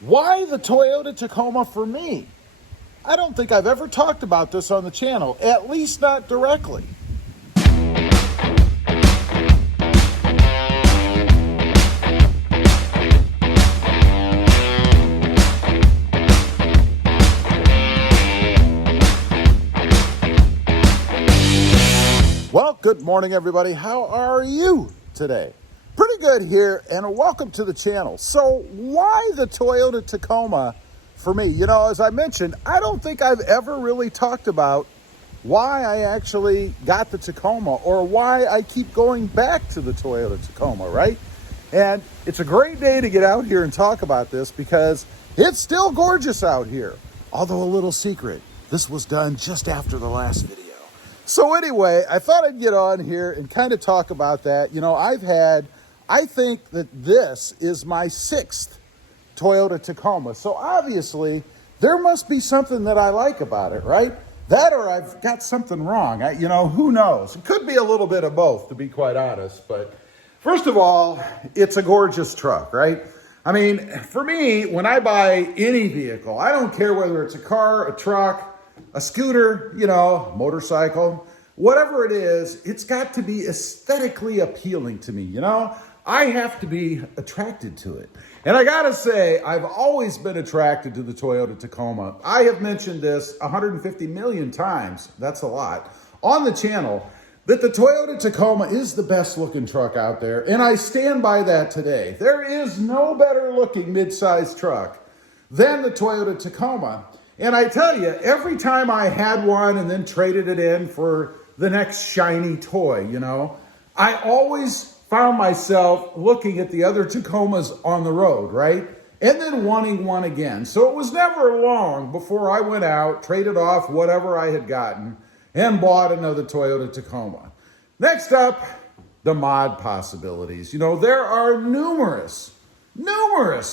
Why the Toyota Tacoma for me? I don't think I've ever talked about this on the channel, at least not directly. Well, good morning, everybody. How are you today? Pretty good here, and welcome to the channel. So why the Toyota Tacoma for me? You know, as I mentioned, I don't think I've ever really talked about why I actually got the Tacoma or why I keep going back to the Toyota Tacoma, right? And it's a great day to get out here and talk about this because it's still gorgeous out here. Although a little secret, this was done just after the last video. So anyway, I thought I'd get on here and kind of talk about that. You know, I think that this is my 6th Toyota Tacoma. So obviously, there must be something that I like about it, right? That or I've got something wrong. Who knows? It could be a little bit of both, to be quite honest. But first of all, it's a gorgeous truck, right? I mean, for me, when I buy any vehicle, I don't care whether it's a car, a truck, a scooter, motorcycle, whatever it is, it's got to be aesthetically appealing to me, I have to be attracted to it. And I gotta say, I've always been attracted to the Toyota Tacoma. I have mentioned this 150 million times, that's a lot, on the channel, that the Toyota Tacoma is the best looking truck out there, and I stand by that today. There is no better looking mid-sized truck than the Toyota Tacoma. And I tell you, every time I had one and then traded it in for the next shiny toy, I always found myself looking at the other Tacomas on the road, right? And then wanting one again. So it was never long before I went out, traded off whatever I had gotten, and bought another Toyota Tacoma. Next up, the mod possibilities. There are numerous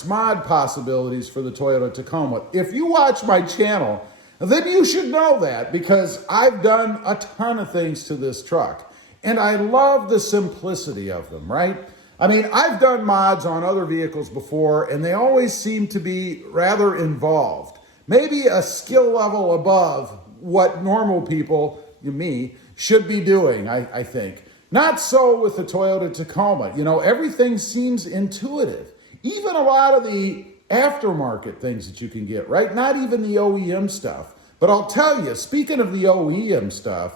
mod possibilities for the Toyota Tacoma. If you watch my channel, then you should know that because I've done a ton of things to this truck. And I love the simplicity of them, right? I mean, I've done mods on other vehicles before, and they always seem to be rather involved. Maybe a skill level above what normal people, me, should be doing, I think. Not so with the Toyota Tacoma. Everything seems intuitive. Even a lot of the aftermarket things that you can get, right? Not even the OEM stuff. But I'll tell you, speaking of the OEM stuff,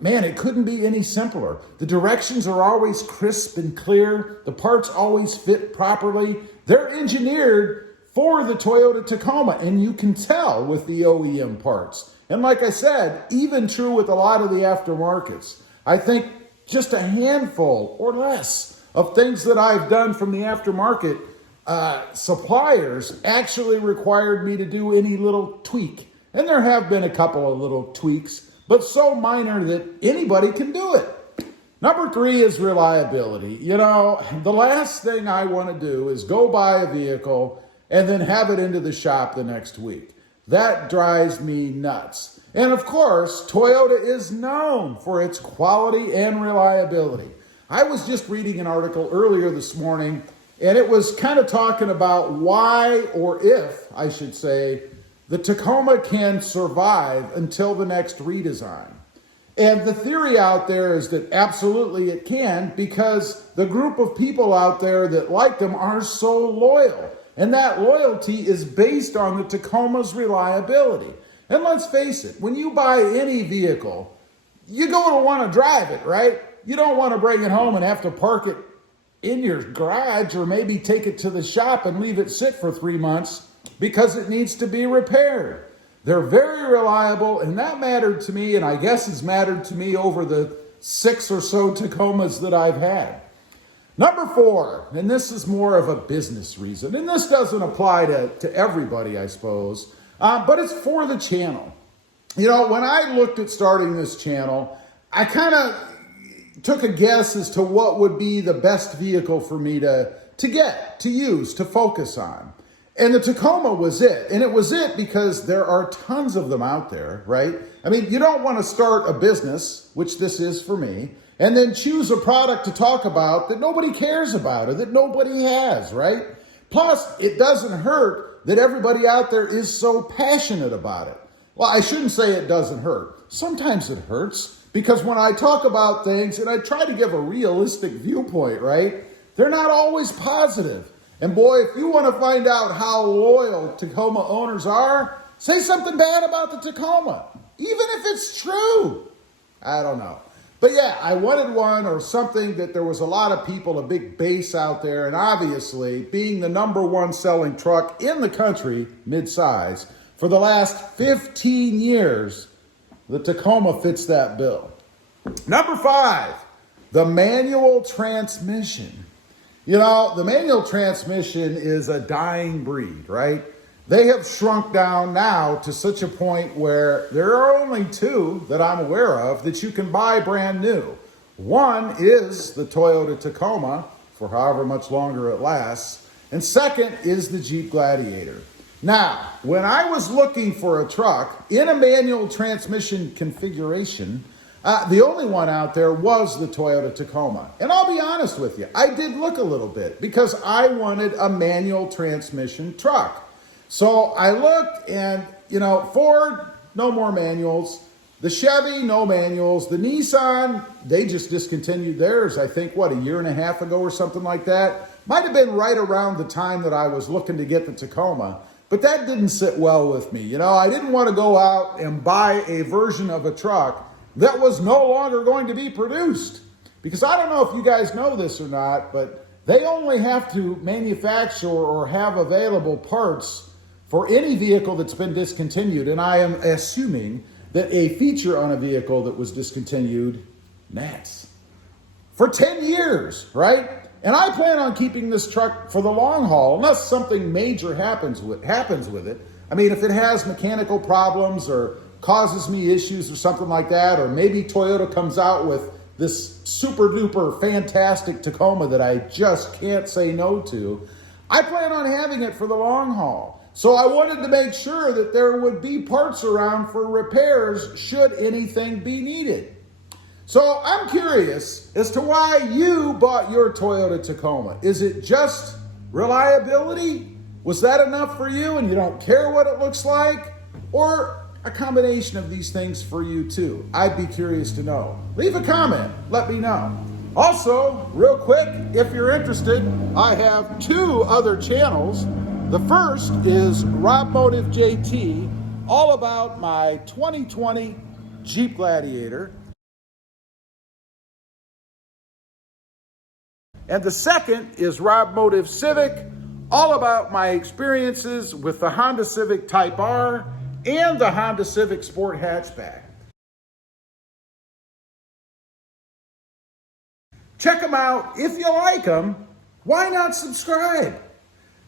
man, it couldn't be any simpler. The directions are always crisp and clear. The parts always fit properly. They're engineered for the Toyota Tacoma, and you can tell with the OEM parts. And like I said, even true with a lot of the aftermarkets. I think just a handful or less of things that I've done from the aftermarket suppliers actually required me to do any little tweak. And there have been a couple of little tweaks, but so minor that anybody can do it. Number 3 is reliability. The last thing I want to do is go buy a vehicle and then have it into the shop the next week. That drives me nuts. And of course, Toyota is known for its quality and reliability. I was just reading an article earlier this morning, and it was kind of talking about why, or if, I should say, the Tacoma can survive until the next redesign. And the theory out there is that absolutely it can, because the group of people out there that like them are so loyal. And that loyalty is based on the Tacoma's reliability. And let's face it, when you buy any vehicle, you're going to want to drive it, right? You don't want to bring it home and have to park it in your garage or maybe take it to the shop and leave it sit for 3 months because it needs to be repaired. They're very reliable, and that mattered to me, and I guess has mattered to me over the 6 or so Tacomas that I've had. Number 4, and this is more of a business reason, and this doesn't apply to everybody, I suppose, but it's for the channel. When I looked at starting this channel, I kind of took a guess as to what would be the best vehicle for me to get, to use, to focus on. And the Tacoma was it. And it was it because there are tons of them out there, right? I mean, you don't want to start a business, which this is for me, and then choose a product to talk about that nobody cares about or that nobody has, right? Plus, it doesn't hurt that everybody out there is so passionate about it. Well, I shouldn't say it doesn't hurt. Sometimes it hurts because when I talk about things and I try to give a realistic viewpoint, right, they're not always positive. And boy, if you want to find out how loyal Tacoma owners are, say something bad about the Tacoma, even if it's true. I don't know. But yeah, I wanted one or something that there was a lot of people, a big base out there, and obviously being the #1 selling truck in the country, mid-size, for the last 15 years, the Tacoma fits that bill. Number 5, the manual transmission. You know, the manual transmission is a dying breed, right? They have shrunk down now to such a point where there are only 2 that I'm aware of that you can buy brand new. One is the Toyota Tacoma, for however much longer it lasts, and second is the Jeep Gladiator. Now, when I was looking for a truck in a manual transmission configuration, the only one out there was the Toyota Tacoma. And I'll be honest with you, I did look a little bit because I wanted a manual transmission truck. So I looked and, you know, Ford, no more manuals. The Chevy, no manuals. The Nissan, they just discontinued theirs, I think, what, a year and a half ago or something like that? Might have been right around the time that I was looking to get the Tacoma. But that didn't sit well with me. You know, I didn't want to go out and buy a version of a truck that was no longer going to be produced. Because I don't know if you guys know this or not, but they only have to manufacture or have available parts for any vehicle that's been discontinued. And I am assuming that a feature on a vehicle that was discontinued, NATS, for 10 years, right? And I plan on keeping this truck for the long haul, unless something major happens with it. I mean, if it has mechanical problems or causes me issues or something like that, or maybe Toyota comes out with this super duper fantastic Tacoma that I just can't say no to, I plan on having it for the long haul. So I wanted to make sure that there would be parts around for repairs should anything be needed. So I'm curious as to why you bought your Toyota Tacoma. Is it just reliability? Was that enough for you and you don't care what it looks like? Or a combination of these things for you too? I'd be curious to know. Leave a comment, let me know. Also, real quick, if you're interested, I have 2 other channels. The first is RobMotive JT, all about my 2020 Jeep Gladiator. And the second is RobMotive Civic, all about my experiences with the Honda Civic Type R and the Honda Civic Sport Hatchback. Check them out. If you like them, why not subscribe?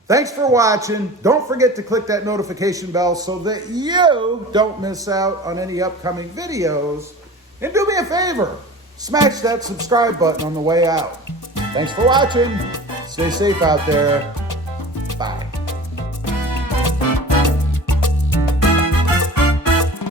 Thanks for watching. Don't forget to click that notification bell so that you don't miss out on any upcoming videos. And do me a favor, smash that subscribe button on the way out. Thanks for watching. Stay safe out there.